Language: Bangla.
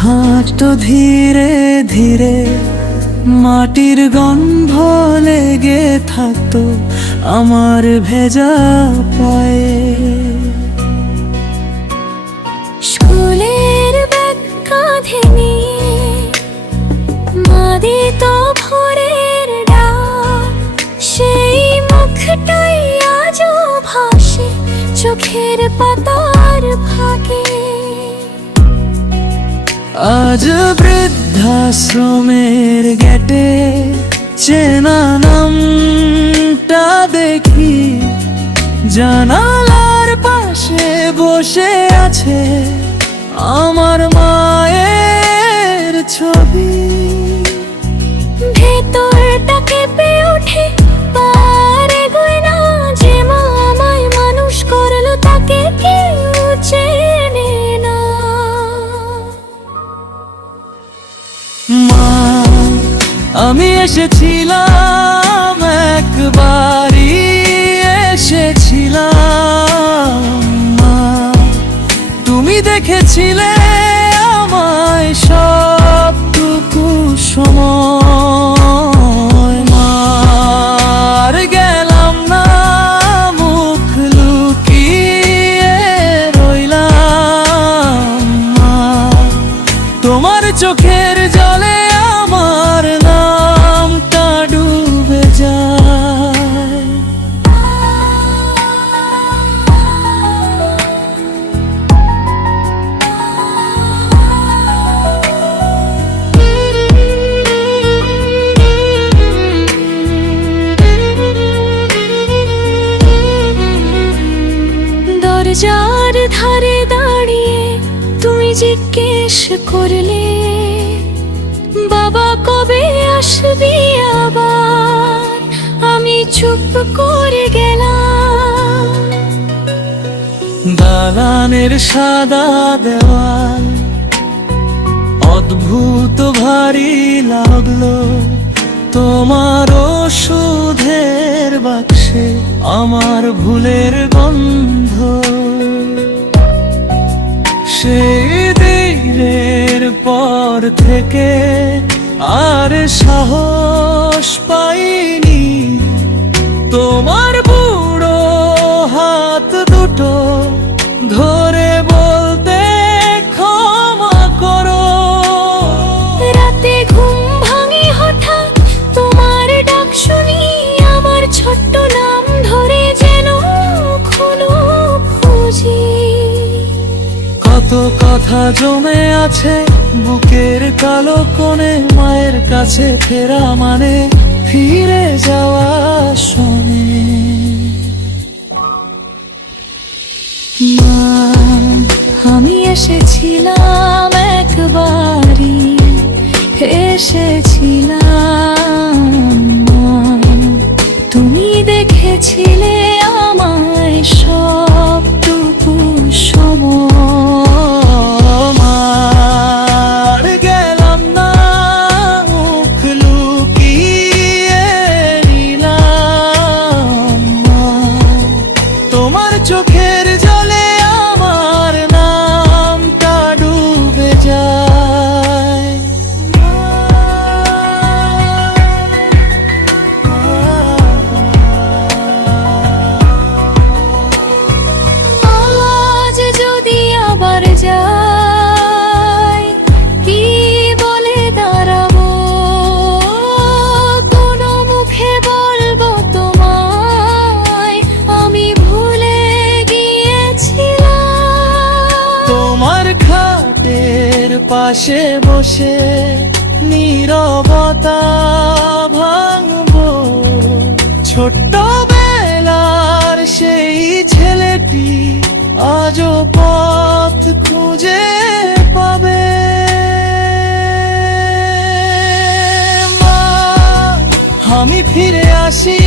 হাঁটতো ধীরে ধীরে, মাটির গন্ধ লেগে থাকতো আমার ভেজা পায়ে। স্কুলের ব্যাগ কাঁধে নিয়ে মা দিত ভোরের ডাক, সেই মুখটাই আজও ভাসে চোখের পাতার ফাঁকে। আজ বৃদ্ধাশ্রমের গেটে চেনা নামটা দেখি, জানালার পাশে বসে আছে আমার মায়ের ছবি। ভেতরটা কেঁপে ওঠে, পারে গয় না যে মা আমায় মানুষ করলো তাকে কেউ চেনে না। মা, আমি এসেছিলাম, একবারই এসেছিলাম। মা, তুমি দেখেছিলে আমায় সবটুকু সময়। মা, আর গেলাম না, মুখ লুকিয়ে রইলাম। মা, তোমার চোখের জলে আমার নামটা ডুবে যায়। দরজার ধারে দাঁড়িয়ে তুমি জিজ্ঞেস করলে, বাবা কবে আসবি আবার? আমি চুপ করে গেলাম। দালানের সাদা দেওয়াল অদ্ভুত ভারী লাগলো, তোমার ওষুধের বাক্সে আমার ভুলের গন্ধ। সেই দিনের পর থেকে আর সাহস পাইনি তোমার বুড়ো হাত দুটো ধরে বলতে ক্ষমা করো। রাতে ঘুম ভাঙে হঠাৎ তোমার ডাক শুনি, আমার ছোট্ট নাম ধরে যেন খোলো খুঁজি। কত কথা জমে আছে বুকের কালো কোণে, মায়ের কাছে ফেরা মানে ফিরে যাওয়া শোনে। মা, আমি এসেছিলাম, একবারই এসেছিলাম। মা, তুমি দেখেছিলে আমায় সবটুকু সময়। আর গেলাম না, মুখ লুকিয়ে নিলাম। মা, তোমার চোখের জলে আমার নামটা ডুবে যায়। আজ যদি আবার যাই, কি বলে দাঁড়াবো? কোন মুখে বলবো তোমায় আমি ভুলে গিয়েছিলাম? তোমার খাটের পাশে বসে নীরবতা ভাঙবো, ছোট্টবেলার সেই ছেলেটি আজও পথ খুঁজে পাবে। মা, আমি ফিরে আসি